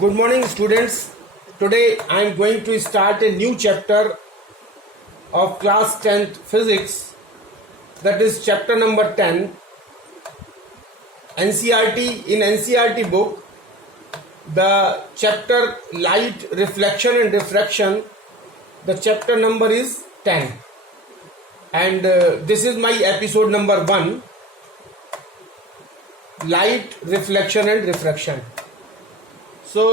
Good morning, students. Today I am going to start a new chapter of class 10th physics, that is chapter number 10. In NCERT book, the chapter light, reflection and diffraction, the chapter number is 10, and this is my episode number 1, light, reflection and refraction. So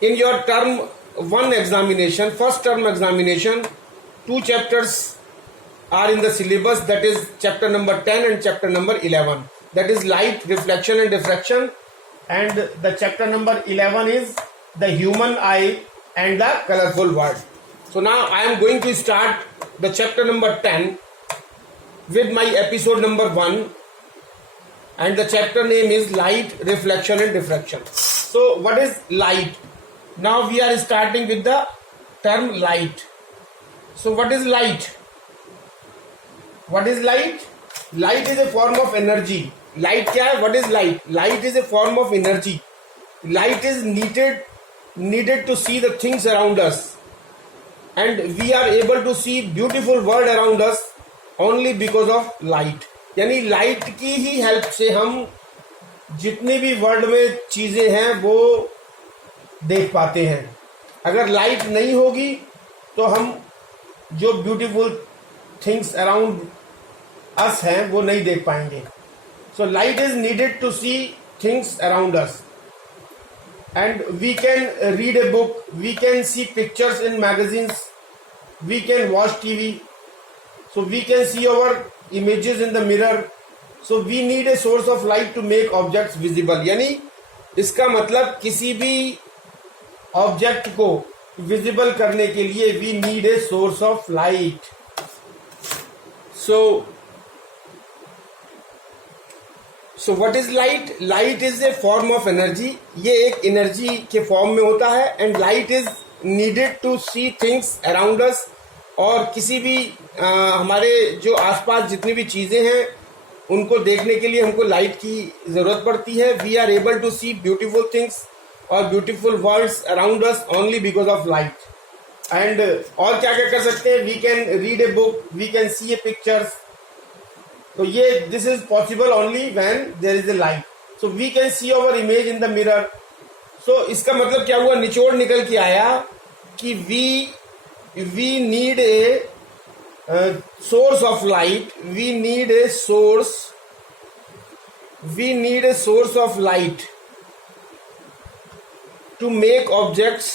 in your term 1 examination, first term examination, 2 chapters are in the syllabus, that is chapter number 10 and chapter number 11, that is light, reflection and diffraction, and the chapter number 11 is the human eye and the colorful world. So now I am going to start the chapter number 10 with my episode number 1, and the chapter name is light, reflection and diffraction. So what is light? Now we are starting with the term light. So what is light? What is light? Light is a form of energy. Light क्या है? What is light? Light is a form of energy. Light is needed to see the things around us, and we are able to see beautiful world around us only because of light. यानी light की ही help से हम जितने भी world में चीजें हैं वो देख पाते हैं. अगर लाइट नहीं होगी तो हम जो ब्यूटीफुल थिंग्स अराउंड अस हैं वो नहीं देख पाएंगे. So light is needed to see things around us, and we can read a book, we can see pictures in magazines, we can watch TV, so we can see our images in the mirror. So we need a source of light to make objects visible. यानी इसका मतलब किसी भी object को visible करने के लिए we need a source of light. So what is light? Light is a form of energy. ये एक एनर्जी के फॉर्म में होता है, and light is needed to see things around us. और किसी भी हमारे जो आसपास जितनी भी चीज़ें हैं उनको देखने के लिए हमको लाइट की ज़रूरत पड़ती है. We are able to see beautiful things और beautiful worlds around us only because of light. And और क्या क्या कर सकते हैं? We can read a book, we can see a pictures. तो ये this is possible only when there is a light. So we can see our image in the mirror. So इसका मतलब क्या हुआ? निचोड़ निकल के आया कि we need a source of light. We need a source of light to make objects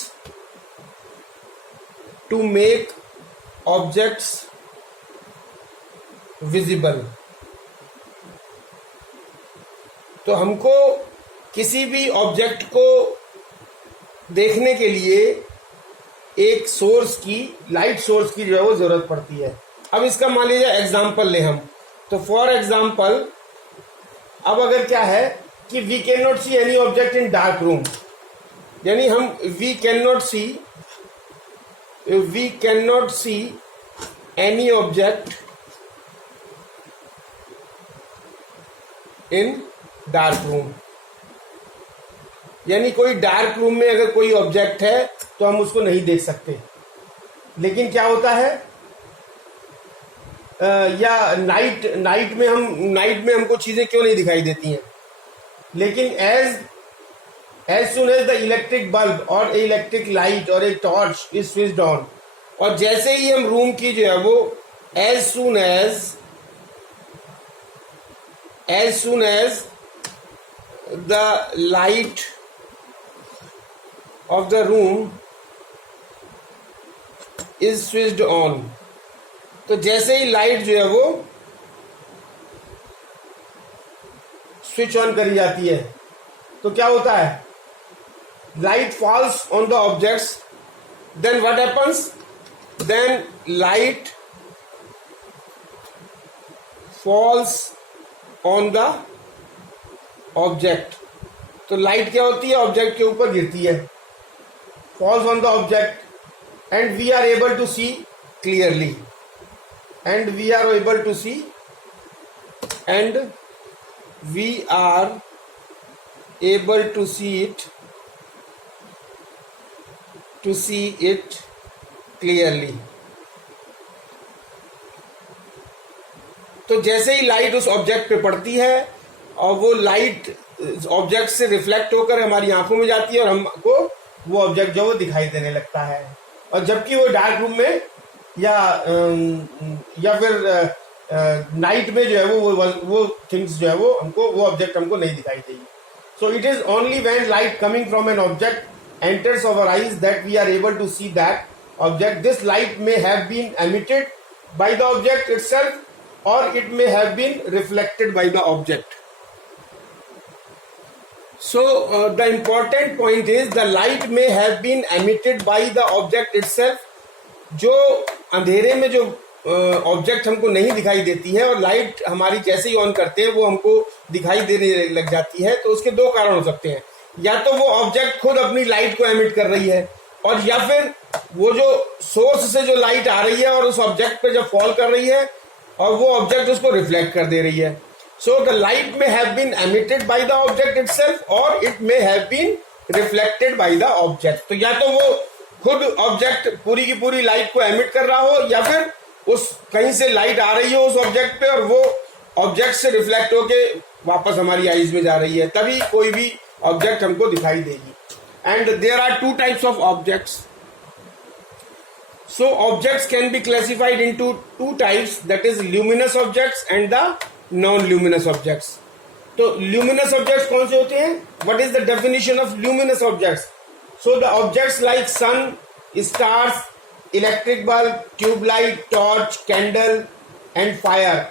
visible. तो हमको किसी भी ऑब्जेक्ट को देखने के लिए एक सोर्स की, लाइट सोर्स की जो है वो जरूरत पड़ती है. अब इसका मान लीजिए एग्जाम्पल ले हम. तो फॉर एग्जाम्पल अब अगर क्या है कि we can not see any object in dark room, यानी हम we can not see any object in dark room. यानी कोई डार्क रूम में अगर कोई ऑब्जेक्ट है तो हम उसको नहीं देख सकते. लेकिन क्या होता है या नाइट में हमको चीजें क्यों नहीं दिखाई देती हैं? लेकिन as soon as the electric bulb or electric light or a torch is switched on, और जैसे ही हम रूम की जो है वो as soon as the light of the room is switched on, तो जैसे ही लाइट जो है वो स्विच ऑन करी जाती है तो क्या होता है? Light falls on the objects. Then what happens? Then light falls on the object. तो लाइट क्या होती है? ऑब्जेक्ट के ऊपर गिरती है. falls on the object, and we are able to see clearly, and we are able to see it to see it clearly. तो जैसे ही लाइट उस ऑब्जेक्ट पे पड़ती है और वो लाइट ऑब्जेक्ट से रिफ्लेक्ट होकर हमारी आंखों में जाती है और हमको वो ऑब्जेक्ट जो वो दिखाई देने लगता है, और जबकि वो डार्क रूम में या फिर नाइट में जो है वो थिंग्स जो है वो हमको वो ऑब्जेक्ट हमको नहीं दिखाई देगी. So it is only when light coming from an object enters our eyes that we are able to see that object. This light may have been emitted by the object itself or it may have been reflected by the object. So the important point is the light may have been emitted by the object itself. जो अंधेरे में जो object हमको नहीं दिखाई देती है और लाइट हमारी जैसे ही ऑन करते हैं वो हमको दिखाई देने लग जाती है, तो उसके दो कारण हो सकते हैं. या तो वो ऑब्जेक्ट खुद अपनी लाइट को एमिट कर रही है, और या फिर वो जो सोर्स से जो लाइट आ रही है और उस ऑब्जेक्ट पे जब फॉल कर रही है और वो ऑब्जेक्ट उसको रिफ्लेक्ट कर दे रही है. So the light may have been emitted by the object itself or it may have been reflected by the object. तो या तो वो खुद ऑब्जेक्ट पूरी की पूरी लाइट को एमिट कर रहा हो, या फिर उस कहीं से लाइट आ रही हो उस ऑब्जेक्ट पे और वो ऑब्जेक्ट से रिफ्लेक्ट होके वापस हमारी आईज में जा रही है, तभी कोई भी ऑब्जेक्ट हमको दिखाई देगी. And there are two types of objects. So objects can be classified into two types, that is luminous objects and the non-luminous objects. तो luminous objects कौन से होते हैं? What is the definition of luminous objects? So the objects like sun, stars, electric bulb, tube light, torch, candle and fire,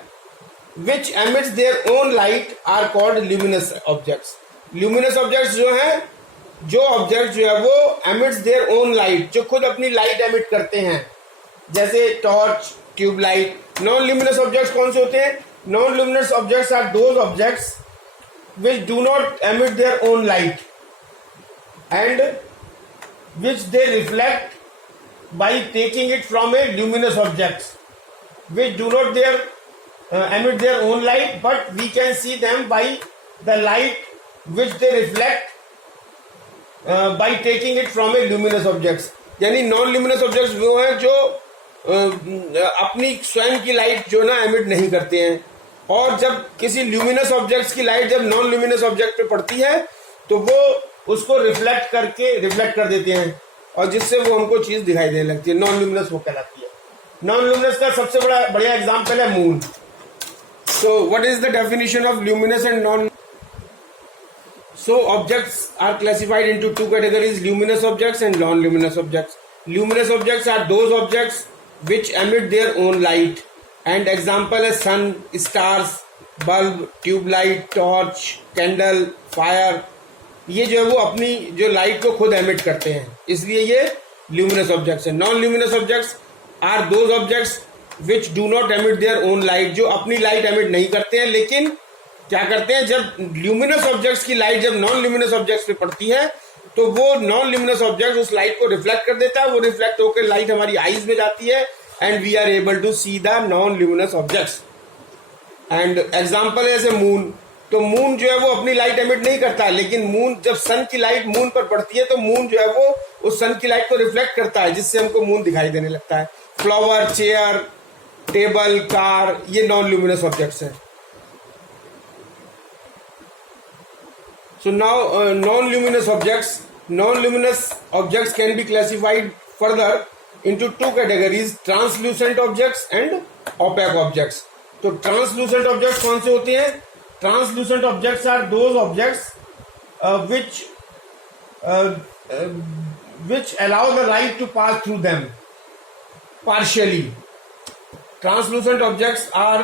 which emits their own light, are called luminous objects. Luminous objects जो हैं, जो object जो है वो emits there own light, जो खुद अपनी light emit करते हैं, जैसे torch, tubelight. Non luminous objects कौन से होते हैं? Non luminous objects are those objects which do not emit their own light and which they reflect by taking it from a luminous objects which do not emit their own light, but we can see them by the light which they reflect by taking it from a luminous objects. यानी non luminous objects वो हैं जो अपनी स्वयं की light जो ना emit नहीं करते हैं, और जब किसी ल्यूमिनस ऑब्जेक्ट्स की लाइट जब नॉन ल्यूमिनस ऑब्जेक्ट पे पड़ती है तो वो उसको रिफ्लेक्ट कर देते हैं, और जिससे वो हमको चीज दिखाई देने लगती है. नॉन ल्यूमिनस वो कहलाती है. नॉन ल्यूमिनस का सबसे बढ़िया एग्जाम्पल है moon. So what is the definition of luminous and non? So objects are classified into two categories, luminous objects and non-luminous objects. Luminous objects are those objects which emit their own light, and example is sun, stars, bulb, tube light, torch, candle, fire. ये जो है वो अपनी जो light को खुद emit करते हैं, इसलिए ये luminous objects हैं. Non-luminous objects are those objects which do not emit their own light, जो अपनी लाइट एमिट नहीं करते हैं, लेकिन क्या करते हैं, जब ल्यूमिनस ऑब्जेक्ट्स की लाइट जब नॉन ल्यूमिनस ऑब्जेक्ट्स पे पड़ती है तो वो नॉन ल्यूमिनस ऑब्जेक्ट उस लाइट को रिफ्लेक्ट कर देता है, वो रिफ्लेक्ट होकर लाइट हमारी आईज में जाती है and we are able to see the non luminous objects. And example है जैसे मून. तो मून जो है वो अपनी लाइट एमिट नहीं करता, लेकिन मून जब सन की लाइट मून पर पड़ती है तो मून जो है वो उस सन की लाइट को रिफ्लेक्ट करता है, जिससे हमको मून दिखाई देने लगता है. फ्लावर, चेयर, टेबल, कार, ये नॉन ल्यूमिनस ऑब्जेक्ट्स हैं. So now non-luminous objects can be classified further into two categories, translucent objects and opaque objects. तो translucent objects कौन से होते हैं? Translucent objects are those objects which allow the light to pass through them partially. Translucent objects are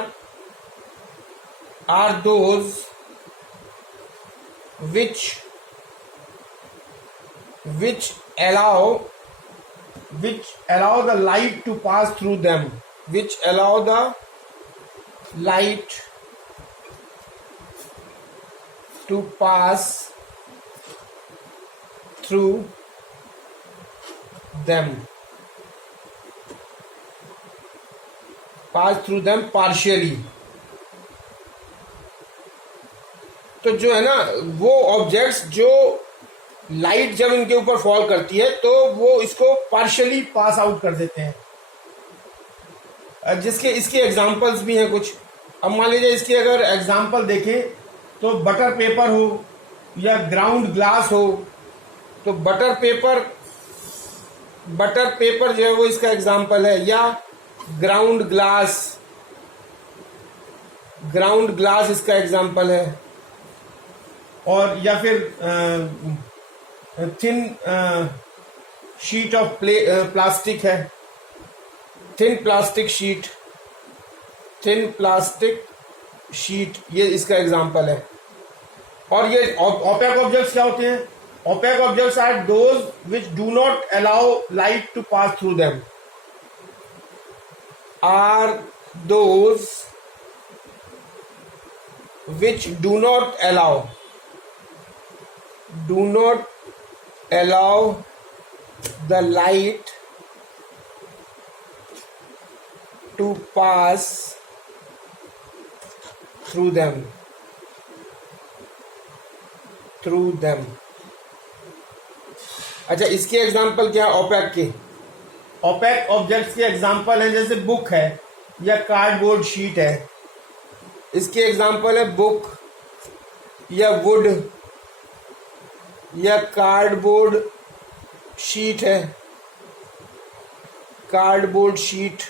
those which allow the light to pass through them, which allow the light to pass through them partially. तो जो है ना वो objects जो light जब इनके ऊपर fall करती है तो वो इसको पार्शियली पास आउट कर देते हैं। जिसके इसके एग्जांपल्स भी हैं कुछ। अब मान लीजिए इसके अगर एग्जांपल देखें तो बटर पेपर हो या ग्राउंड ग्लास हो, तो बटर पेपर जो है वो इसका एग्जांपल है, या ग्राउंड ग्लास इसका एग्जांपल है, और या फिर थिन शीट ऑफ प्लास्टिक है, थिन प्लास्टिक शीट ये इसका एग्जांपल है। और ये ओपेक ऑब्जेक्ट्स क्या होते हैं? Opaque objects are those which do not allow light to pass through them, are those which do not allow the light to pass through them. अच्छा, इसके एग्जाम्पल क्या है ओपेक के? ओपेक ऑब्जेक्ट्स के example है जैसे बुक है या कार्डबोर्ड शीट है। इसके एग्जाम्पल है बुक या वुड या कार्डबोर्ड शीट है, कार्डबोर्ड शीट।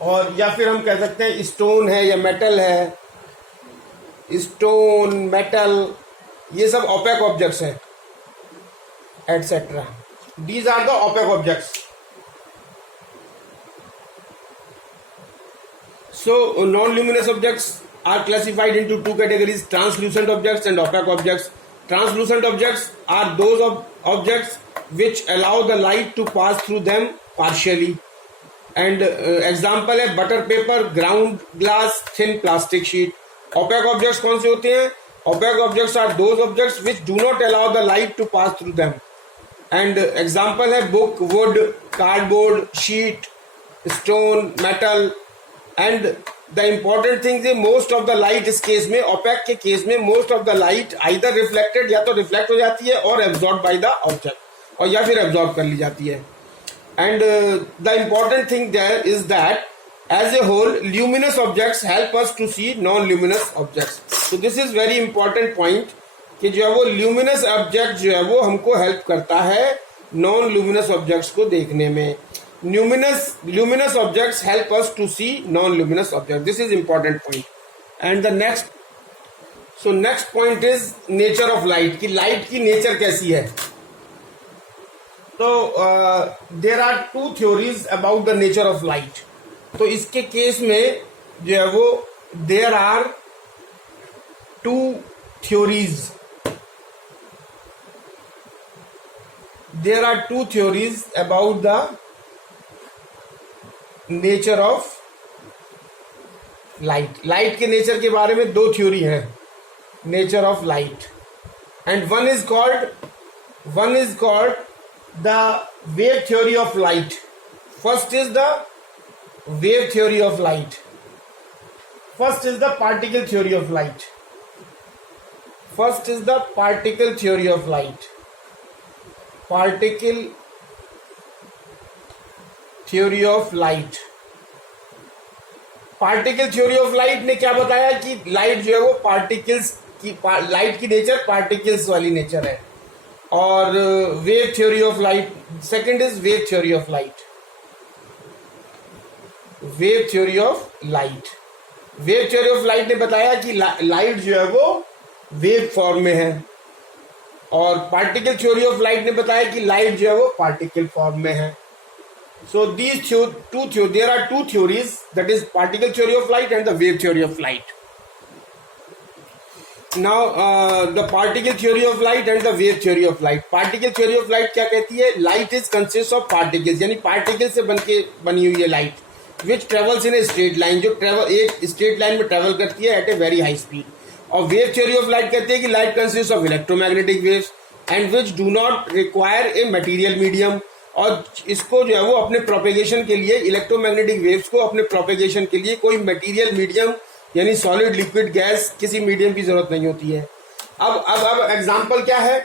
और या फिर हम कह सकते हैं स्टोन है या मेटल है, स्टोन, मेटल, ये सब ओपेक ऑब्जेक्ट्स हैं, etcetera. These are the opaque objects. So non-luminous objects are classified into two categories: translucent objects and opaque objects. Translucent objects are those objects which allow the light to pass through them partially. And example है butter paper, ground glass, thin plastic sheet. Opaque objects कौन से होते हैं? Opaque objects are those objects which do not allow the light to pass through them. And example है book, wood, cardboard, sheet, stone, metal. And the important thing is most of the light, इस case में OPEC के case में most of the light either reflected, या तो reflect हो जाती है, और एब्जॉर्ब बाय द ऑब्जेक्ट, और या फिर एब्जॉर्ब कर ली जाती है। And the important thing there is that as a whole luminous objects help us to see non luminous objects. तो this is very important point कि जो है वो ल्यूमिनस ऑब्जेक्ट जो है वो हमको हेल्प करता है नॉन ल्यूमिनस ऑब्जेक्ट्स को देखने में। Luminous objects help us to see non-luminous objects. This is important point. And the next point is nature of light. कि light की nature कैसी है? तो there are two theories about the nature of light. तो इसके case में जो है वो there are two theories. There are two theories about the nature of light. Light के नेचर के बारे में दो थ्योरी है, nature of light. And one is called the wave theory of light. First is the wave theory of light, first is the particle theory of light, first is the particle theory of light. Particle theory of light. Particle theory of light ने क्या बताया कि light जो है वो particles की, light की nature particles वाली नेचर है। और wave theory of light, second is wave theory of light. Wave theory of light, wave theory of light ने बताया कि लाइट जो है वो वेव फॉर्म में है, और पार्टिकल थ्योरी ऑफ लाइट ने बताया कि लाइट जो है वो पार्टिकल फॉर्म में है। So there are two theories, that is particle theory of light and the wave theory of light. Now the particle theory of light and the wave theory of light. Particle theory of light क्या कहती है? Light is consists of particles, यानी particle से बनी हुई है light, which travels in a straight line, जो एक स्ट्रेट लाइन में ट्रेवल करती है at a very high speed. और वेव थ्योरी ऑफ लाइट कहते हैं कि light consist of electromagnetic waves and which do not require a material medium. और इसको जो है वो अपने प्रोपेगेशन के लिए, इलेक्ट्रोमैग्नेटिक वेव्स को अपने प्रोपेगेशन के लिए कोई मटेरियल मीडियम यानी सॉलिड, लिक्विड, गैस, किसी मीडियम की जरूरत नहीं होती है। अब एग्जांपल क्या है?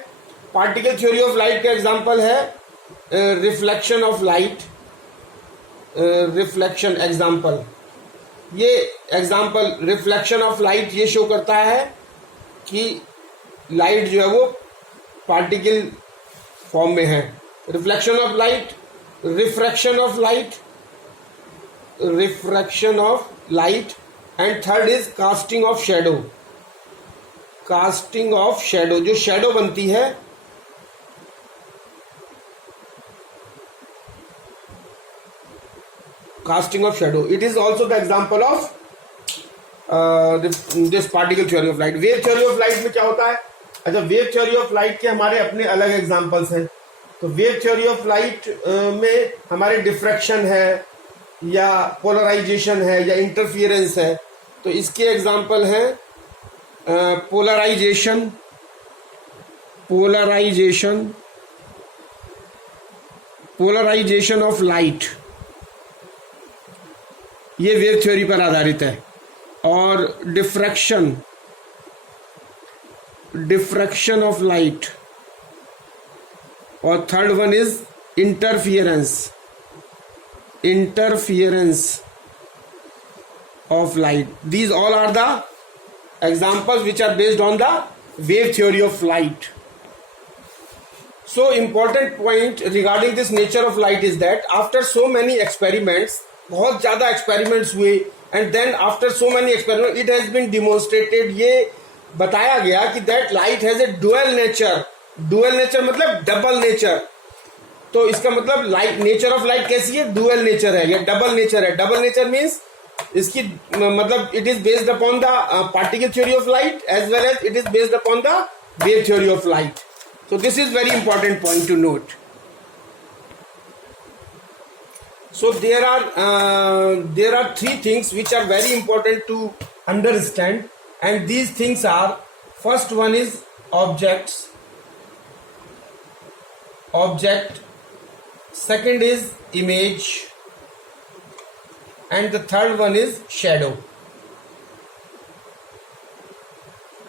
पार्टिकल थ्योरी ऑफ लाइट का एग्जांपल है reflection of light, reflection example. ये एग्जांपल रिफ्लेक्शन ऑफ लाइट ये शो करता है कि लाइट जो है वो पार्टिकल फॉर्म में है। Reflection of light, refraction of light, refraction of light, and third is casting of shadow. Casting of shadow, जो शेडो बनती है, casting of shadow, it is also the example of this particle theory of light। wave theory of light में क्या होता है? अच्छा, wave theory of light के हमारे अपने अलग एग्जांपल्स हैं। तो wave theory of light में हमारे डिफ्रैक्शन है या पोलराइजेशन है या इंटरफियरेंस है। तो इसके एग्जांपल हैं polarization, polarization, polarization of light, ये वेव थ्योरी पर आधारित है। और डिफ्रैक्शन, डिफ्रैक्शन ऑफ लाइट, और third one is interference, interference of light. These all are the examples which are based on the wave theory of light. So important point regarding this nature of light is that after so many experiments, बहुत ज़्यादा experiments हुए, and then after so many experiment it has been demonstrated, ये बताया गया कि that light has a dual nature. Dual nature मतलब double nature. तो इसका मतलब लाइट, नेचर ऑफ लाइट कैसी है? डुअल नेचर है या डबल नेचर है। डबल नेचर मीन्स इसकी मतलब it is based upon the particle theory of light as well as it is based upon the wave theory of light. So this is very important point to note. So there are three things which are very important to understand, and these things are, first one is objects, object, second is image, and the third one is shadow.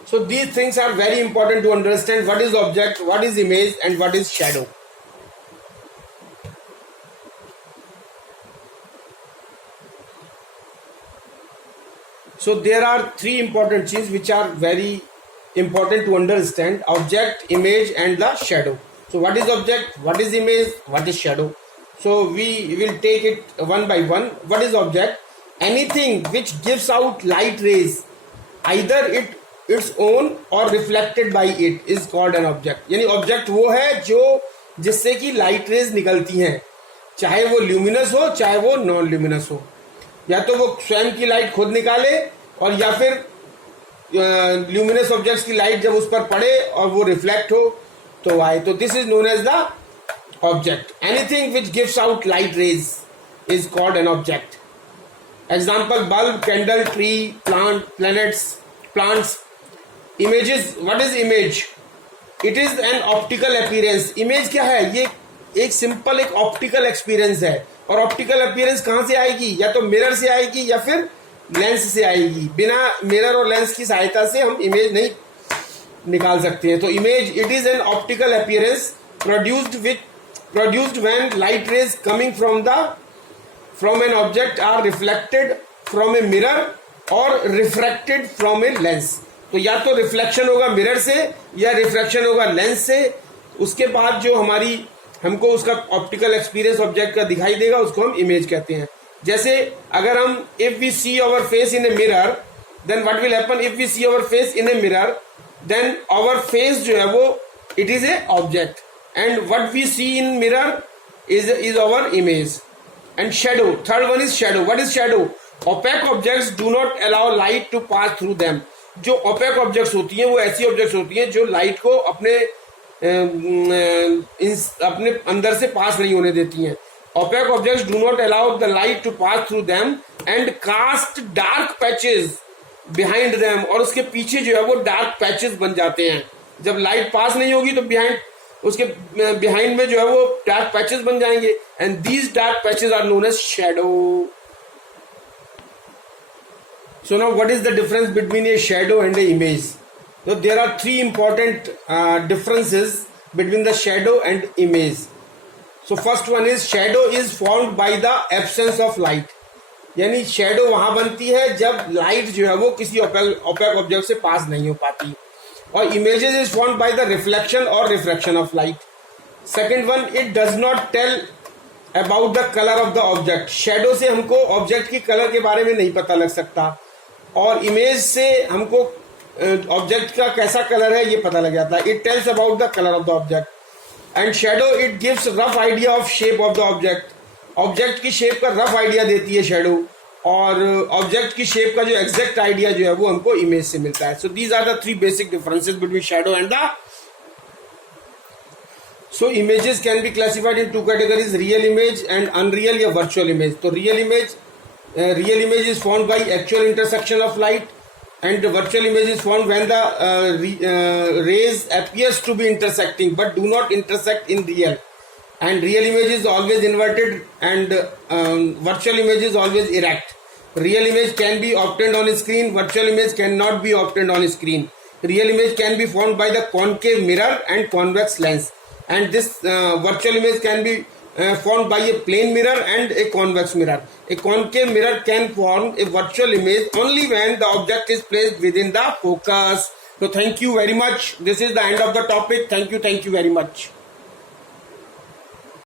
So these things are very important to understand what is object, what is image, and what is shadow. So there are three important things which are very important to understand: object, image, and the shadow. So what is object, what is image, what is shadow? So we will take it one by one. What is object? Anything which gives out light rays, either its own और reflected by it is called an object. यानी object वो है जो जिससे कि light rays निकलती हैं, चाहे वो ल्यूमिनस हो चाहे वो नॉन ल्यूमिनस हो। या तो वो स्वयं की लाइट खुद निकाले, और या फिर ल्यूमिनस ऑब्जेक्ट्स की लाइट जब उस पर पड़े और वो रिफ्लेक्ट हो तो आए। तो this is known as the object. Anything which gives out light rays is called an object. Example: bulb, candle, tree, plant, planets, plants. Images, what is image? It is an optical appearance. Image क्या है? ये एक simple एक optical experience है। और optical appearance कहां से आएगी? या तो मिरर से आएगी या फिर लेंस से आएगी। बिना मिरर और लेंस की सहायता से हम इमेज नहीं निकाल सकते हैं। तो image, it is an optical appearance produced when light rays coming from an object are reflected from a mirror or refracted from a lens। तो या तो रिफ्लेक्शन होगा मिरर से या रिफ्रैक्शन होगा लेंस से। उसके बाद जो हमको उसका ऑप्टिकल एक्सपीरियंस ऑब्जेक्ट का दिखाई देगा उसको हम इमेज कहते हैं। जैसे अगर हम if we see our face in a mirror, then what will happen? If we see our face in a mirror, then our face जो है वो it is a object, and what we see in mirror is our image. And shadow, third one is shadow. What is shadow? Opaque objects do not allow light to pass through them. जो opaque objects होती हैं वो ऐसी objects होती हैं जो light को अपने अंदर से पास नहीं होने देती हैं। Opaque objects do not allow the light to pass through them and cast dark patches behind them. और उसके पीछे जो है वो डार्क पैचेस बन जाते हैं। जब लाइट पास नहीं होगी तो उसके बिहाइंड में जो है वो डार्क पैचेस बन जाएंगे, and these dark patches are known as shadow. So now what is the difference between a shadow and a image? So there are three important differences between the shadow and image. So first one is shadow is formed by the absence of light. यानी shadow वहां बनती है जब light जो है वो किसी opaque object से पास नहीं हो पाती. और images is formed by the reflection और refraction of light. Second one, it does not tell about the colour of the object. Shadow से हमको ऑब्जेक्ट की कलर के बारे में नहीं पता लग सकता, और इमेज से हमको ऑब्जेक्ट का कैसा कलर है ये पता लग जाता है. It tells about the colour of the object. And shadow it gives rough idea of shape of the object. Object की शेप का रफ आइडिया देती है शेडो, और ऑब्जेक्ट की शेप का जो एग्जैक्ट आइडिया जो है वो हमको इमेज से मिलता है. So these are the three basic differences between shadow and the. So images can be classified in two categories, real image and unreal या virtual image. तो real image is formed by actual intersection of light, and the virtual image is formed when the rays appears to be intersecting but do not intersect in real. And real image is always inverted, and virtual image is always erect. Real image can be obtained on screen, virtual image cannot be obtained on screen. Real image can be formed by the concave mirror and convex lens. And this virtual image can be formed by a plane mirror and a convex mirror. A concave mirror can form a virtual image only when the object is placed within the focus. So thank you very much. This is the end of the topic. Thank you very much.